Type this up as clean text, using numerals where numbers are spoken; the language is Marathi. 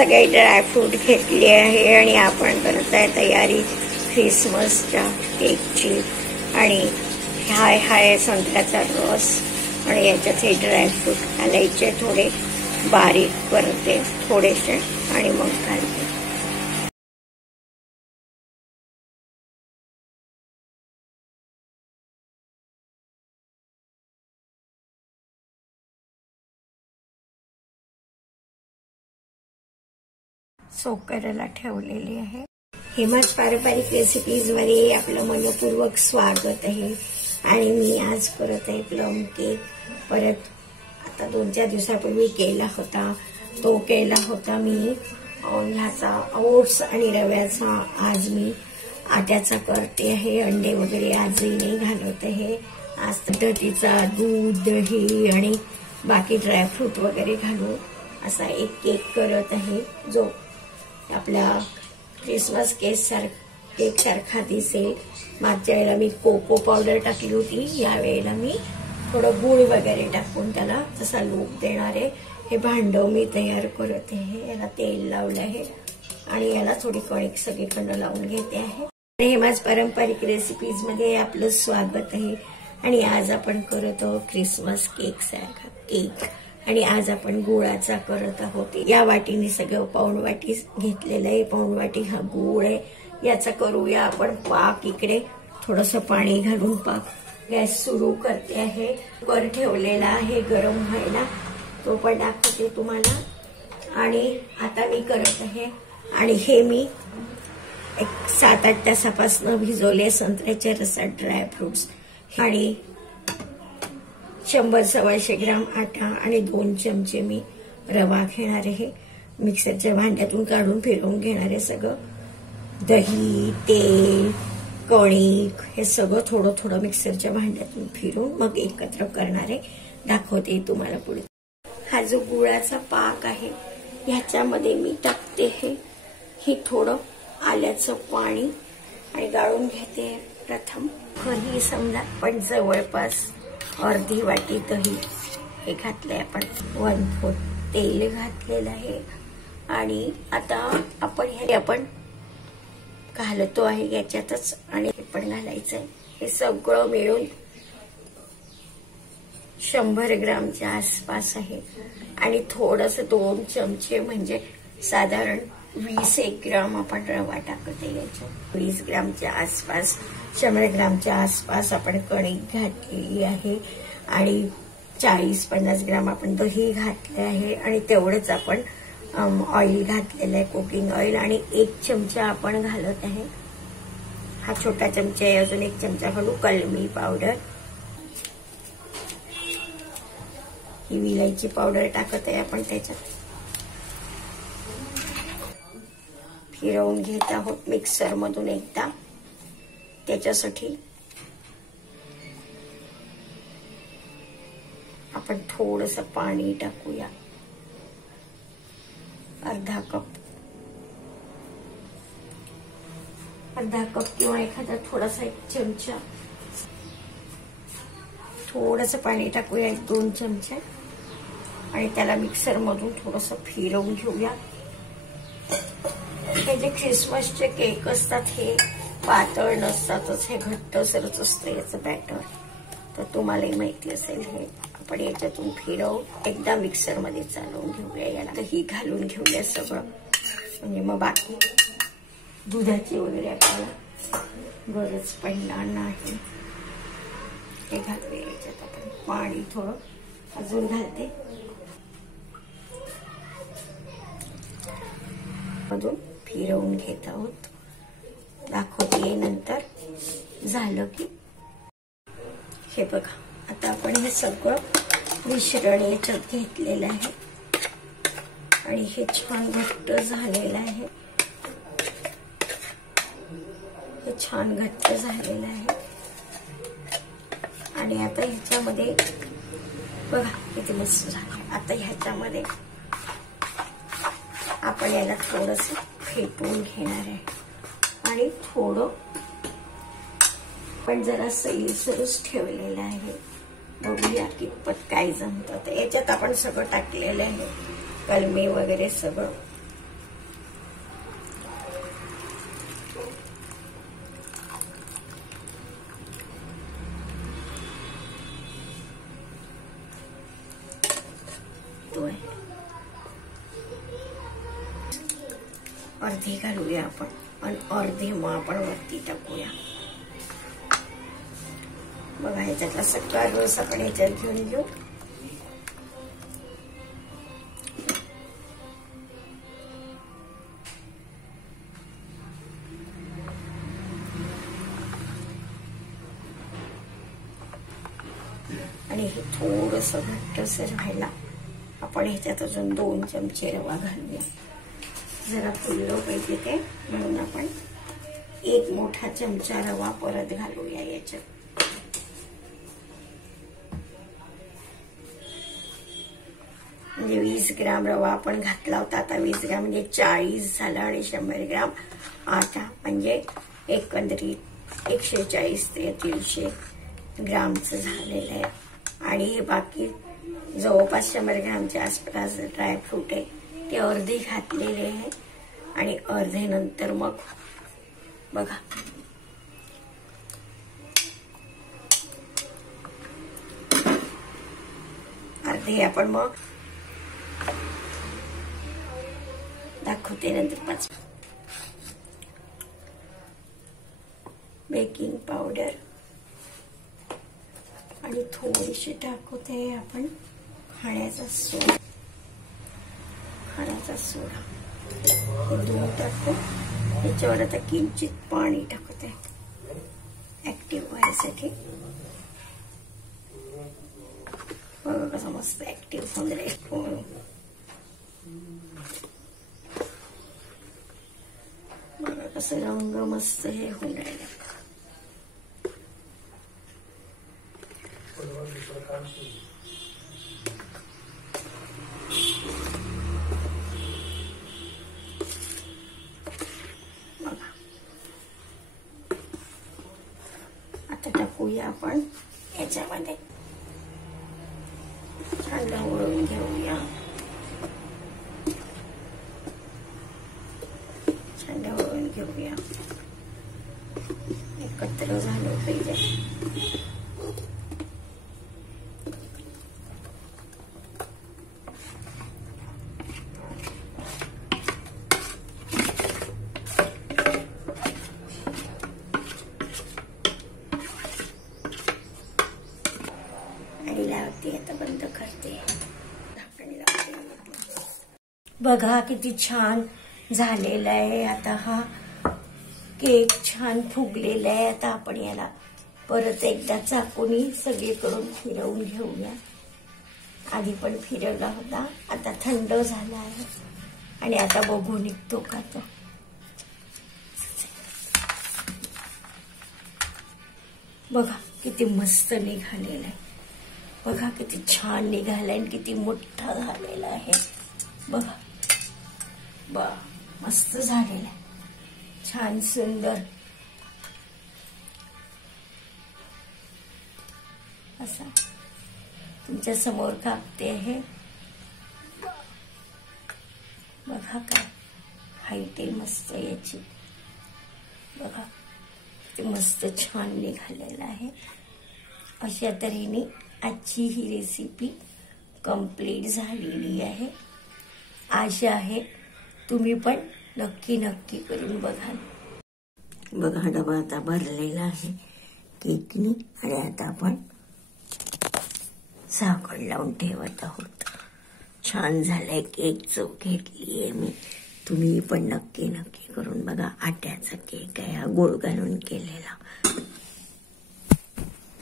सगळे ड्रायफ्रूट घेतले आहे आणि आपण करत आहे तयारी ख्रिसमसच्या केकची। आणि हाय संत्र्याचा रस आणि याच्यात हे ड्रायफ्रूट घालायचे, थोडे बारीक करते थोडेसे आणि मग घालते। सोक करायला ठेवलेली आहे। हेमाच पारंपरिक रेसिपीज मध्ये आपलं मनपूर्वक स्वागत आहे। आणि मी आज करत आहे प्लम केक। परत आता 2-4 दिवसापूर्वी केला होता, तो केला होता मी ह्याचा ओट्स आणि रव्याचा। आज मी आट्याचा करते आहे, अंडे वगैरे आजही नाही घालत आहे। आज पद्धतीचा दूध, दही आणि बाकी ड्रायफ्रूट वगैरे घालून असा एक केक करत आहे, जो आपल्या क्रिसमस केक सारखा दिसेल। मागच्या वेळेला मी कोको पावडर टाकली होती, या वेळेला मी थोडं गूळ वगैरे टाकून त्याला तसा लूक देणार आहे। हे भांडव मी तयार करत आहे, याला तेल लावलं आहे आणि याला थोडी कणिक सगळीकडनं लावून घेते आहे। हेमाच पारंपरिक रेसिपीज मध्ये आपलं स्वागत आहे। आणि आज आपण करत आहोत क्रिसमस केक सारखा केक, आणि आज आपण गुळाचा करत आहोत। या वाटीने सगळं पाऊण वाटी घेतलेलं आहे, पाऊण वाटी हा गुळ आहे। याचा करूया आपण पाक। इकडे थोडंसं पाणी घालून पाक गॅस सुरू करते आहे। कुकर ठेवलेला आहे गरम व्हायला, तो पण दाखवते तुम्हाला। आणि आता मी करत आहे, आणि हे मी एक 7-8 तासापासून भिजवले संत्र्याच्या रसात ड्रायफ्रुट्स, आणि 100-125 ग्राम आटा आणि 2 चमचे मी रवा घेणार आहे। मिक्सरच्या भांड्यातून काढून फिरवून घेणार आहे सगळं। दही, तेल, कणिक हे सगळं थोडं थोडं मिक्सरच्या भांड्यातून फिरून मग एकत्र करणार आहे, दाखवते तुम्हाला पुढे। हा जो गुळाचा पाक आहे ह्याच्यामध्ये मी टाकते हे थोडं आल्याचं पाणी आणि गाळून घेते प्रथम। ही समजा पण जवळपास अर्धी वाटी दही हे घातलंय आपण, 1/4 तेल घातलेलं आहे। आणि आता आपण घालतो आहे याच्यातच, आणि हे पण घालायचंय। हे सगळं मिळून 100 ग्रामच्या आसपास आहे, आणि थोडंसं 2 चमचे म्हणजे साधारण 20 ग्राम आपण रवा टाकते याच्यात। 20 ग्रामच्या आसपास, 100 ग्रामच्या आसपास आपण कणिक घातलेली आहे, आणि 40-50 ग्राम आपण दही घातले आहे, आणि तेवढंच आपण ऑइल घातलेलं आहे, कुकिंग ऑइल। आणि 1 चमचा आपण घालत आहे, हा छोटा चमचा आहे, अजून 1 चमचा घालू कलमी पावडर। ही विलायची पावडर टाकत आहे आपण त्याच्यात। फिरवून घेत आहोत मिक्सर मधून एकदा। त्याच्यासाठी आपण थोडंसं पाणी टाकूया, अर्धा कप किंवा एखादा थोडासा 1 चमचा, थोडंसं पाणी टाकूया 1-2 चमचे, आणि त्याला मिक्सर मधून थोडंसं फिरवून घेऊया। हे जे ख्रिसमसचे केक असतात हे पातळ नसतातच, हे घट्टसरच असतं याचं बॅटर, तर तुम्हालाही माहिती असेल। हे आपण याच्यातून फिरवून एकदा मिक्सर मध्ये चालवून घेऊया, याला ही घालून घेऊया सगळं, म्हणजे मग बाकी दुधाची वगैरे आपल्याला गरज पडणार नाही। हे घालूया याच्यात आपण पाणी थोडं अजून घालते, अजून फिरवून घेत आहोत, दाखवते नंतर झालं की। हे बघा, आता आपण हे सगळं मिश्रण याच्यात घेतलेलं आहे, आणि हे छान घट्ट झालेलं आहे, हे छान घट्ट झालेलं आहे। आणि आता ह्याच्यामध्ये बघा किती मस्त झालं। आता ह्याच्यामध्ये आपण याला थोडंसं फेटून घेणार आहे, आणि थोडं पण जरा सैलसरच ठेवलेलं आहे, बघूया कितपत काय जमतं। तर याच्यात आपण सगळं टाकलेलं आहे, कलमे वगैरे सगळं, अर्धे घालूया आपण आणि अर्धे मग आपण वरती टाकूया. बघा ह्याच्यातला सगळा रस आपण ह्याच्यात घेऊन घेऊ. आणि हे थोडंसं घट्टसर राहायला आपण ह्याच्यात अजून 2 चमचे रवा घालूया. जरा फुललं पाहिजे ते म्हणून आपण 1 मोठा चमचा रवा परत घालूया याच्यात. म्हणजे 20 ग्राम रवा आपण घातला होता. आता 20 ग्राम म्हणजे 40 झाला आणि 100 ग्राम आटा म्हणजे एकंदरीत 140 ते 300 ग्रामचं झालेलं आहे. आणि हे बाकी जवळपास 100 ग्रामच्या आसपास ड्रायफ्रूट आहे ते अर्धे घातलेले आहे आणि अर्धे नंतर मग बघा अर्धे आपण मग दाखवते नंतर. 5 बेकिंग पावडर आणि थोडीशी टाकते आपण खाण्याचा सोडा. दूध टाकतो त्याच्यावर. आता किंचित पाणी टाकते ऍक्टिव्ह व्हायसाठी. बघा कसं मस्त ऍक्टिव्ह होऊन राहील. बघा कसं रंग मस्त हे होऊन राहिलं. आता टाकूया आपण याच्यामध्ये. छान ढवळून घेऊया. एकत्र झालं पाहिजे. आणि लावते आता बंद करते. झाकण लावते. बघा किती छान झालेला आहे. आता हा केक छान फुगलेला आहे. आता आपण याला परत एकदा चाकूनी सगळीकडून फिरवून घेऊया. आधी पण फिरवला होता. आता थंड झाला आहे आणि आता बघू निघतो का तो. बघा किती मस्त निघालेला आहे. बघा किती छान निघालाय आणि किती मोठा झालेला आहे. बघा मस्त झालेला आहे. छान सुंदर असा तुमच्या समोर कापते आहे. बघा काय हाईट आहे मस्त याची. बघा किती मस्त छान निघालेला आहे. अशा तऱ्हेने आजची ही रेसिपी कंप्लीट झालेली आहे. आशा आहे तुम्ही पण नक्की करून बघा. बघा डबा आता भरलेला आहे केकनी आणि आता आपण झाकण लावून ठेवत आहोत. छान झालाय केक. चव घेतलीये मी. तुम्ही पण नक्की करून बघा. आट्याचा केक आहे हा, गोड घालून केलेला.